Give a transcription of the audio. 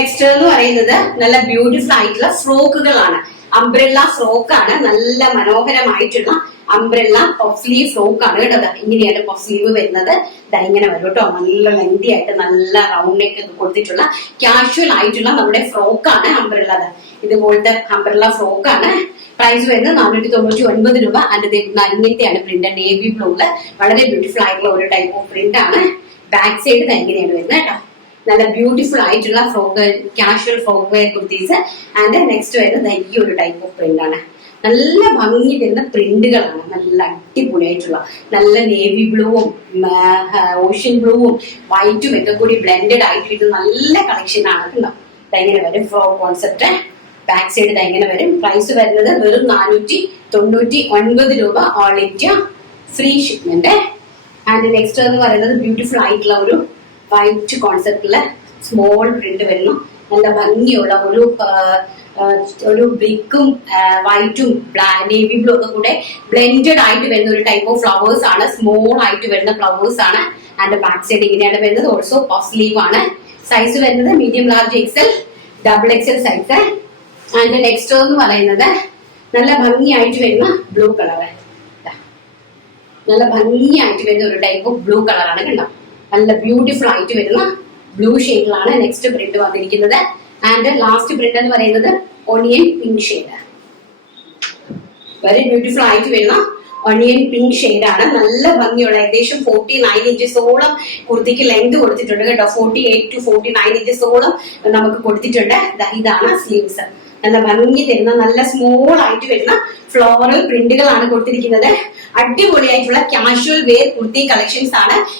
Next എന്ന് പറയുന്നത് നല്ല ബ്യൂട്ടിഫുൾ ആയിട്ടുള്ള ഫ്രോക്കുകളാണ്. അംബ്രല്ല ഫ്രോക്കാണ്, നല്ല മനോഹരമായിട്ടുള്ള അംബ്രല്ല പഫ് സ്ലീവ് ഫ്രോക്ക് ആണ് കേട്ടോ. ഇങ്ങനെയാണ് പഫ് സ്ലീവ് വരുന്നത്. ഇങ്ങനെ വരും കേട്ടോ. നല്ല ലെങ്തി ആയിട്ട് നല്ല റൗണ്ട് നെക്ക് ഒക്കെ കൊടുത്തിട്ടുള്ള കാഷ്വൽ ആയിട്ടുള്ള നമ്മുടെ ഫ്രോക്കാണ് അംബ്രല്ല. ഇതുപോലത്തെ അംബ്രല്ല ഫ്രോക്കാണ്. പ്രൈസ് വരുന്നത് 499 രൂപ. ഇങ്ങനത്തെയാണ് പ്രിന്റ്, നേവി ബ്ലൂല് വളരെ ബ്യൂട്ടിഫുൾ ആയിട്ടുള്ള ഒരു ടൈപ്പ് ഓഫ് പ്രിന്റ് ആണ്. ബാക്ക് സൈഡ് ഇങ്ങനെയാണ് വരുന്നത് കേട്ടോ. നല്ല ബ്യൂട്ടിഫുൾ ആയിട്ടുള്ള frock, casual frock wear kurtis. And next വരുന്നത് ഈ ഒരു ടൈപ്പ് ഓഫ് പ്രിന്റ് ആണ്. നല്ല ഭംഗി വരുന്ന പ്രിന്റുകളാണ്, നല്ല അടിപൊളിയായിട്ടുള്ള നല്ല നേവി ബ്ലൂവും ഓഷ്യൻ ബ്ലൂവും വൈറ്റും ഒക്കെ കൂടി ബ്ലെൻഡഡ് ആയിട്ട് ഇത് നല്ല കളക്ഷൻ ആണ് കേട്ടോ. ഇങ്ങനെ വരും ഫ്രോക്ക് കോൺസെപ്റ്റ്. ബാക്ക് സൈഡ് ഇങ്ങനെ വരും. പ്രൈസ് വരുന്നത് വെറും 499 രൂപ. All India free shipment. And next എന്ന് പറയുന്നത് ബ്യൂട്ടിഫുൾ ആയിട്ടുള്ള ഒരു വൈറ്റ് കോൺസെപ്റ്റില് സ്മോൾ പ്രിന്റ് വരുന്നു. നല്ല ഭംഗിയുള്ള ഒരു ബ്രിക്കും വൈറ്റും നേവി ബ്ലൂ ഒക്കെ കൂടെ ബ്ലെൻഡഡ് ആയിട്ട് വരുന്ന ഒരു ടൈപ്പ് ഓഫ് ഫ്ലവേഴ്സ് ആണ്. സ്മോൾ ആയിട്ട് വരുന്ന ഫ്ലവേഴ്സ് ആണ്. ആൻഡ് ബാക്ക് സൈഡ് ഇങ്ങനെയാണ് വരുന്നത്. ഓൾസോ പഫ് സ്ലീവ് ആണ്. സൈസ് വരുന്നത് medium, large, XL, double XL size. And next എന്ന് പറയുന്നത് നല്ല ഭംഗിയായിട്ട് വരുന്ന ബ്ലൂ കളർ. നല്ല ഭംഗിയായിട്ട് വരുന്ന ഒരു ടൈപ്പ് ഓഫ് ബ്ലൂ കളറാണ് കണ്ടോ. നല്ല ബ്യൂട്ടിഫുൾ ആയിട്ട് വരുന്ന ബ്ലൂ ഷെയ്ഡിലാണ് നെക്സ്റ്റ് പ്രിന്റ് വന്നിരിക്കുന്നത്. ആൻഡ് ലാസ്റ്റ് പ്രിന്റ് എന്ന് പറയുന്നത് onion pink shade. Very beautiful ആയിട്ട് വരുന്ന ഓണിയൻ പിങ്ക് ഷെയ്ഡാണ്. നല്ല ഭംഗിയുള്ള ഏകദേശം 49 ഇഞ്ചസോളം കുർത്തിക്ക് ലെങ്ത് കൊടുത്തിട്ടുണ്ട് കേട്ടോ. 48 to 49 ഇഞ്ചസോളം നമുക്ക് കൊടുത്തിട്ടുണ്ട്. ഇതാണ് സ്ലീവ്സ്. നല്ല ഭംഗി തരുന്ന നല്ല സ്മോൾ ആയിട്ട് വരുന്ന ഫ്ലോറൽ പ്രിന്റുകളാണ് കൊടുത്തിരിക്കുന്നത്. അടിപൊളിയായിട്ടുള്ള കാഷ്വൽ വെയർ കുർത്തി കളക്ഷൻസ് ആണ്.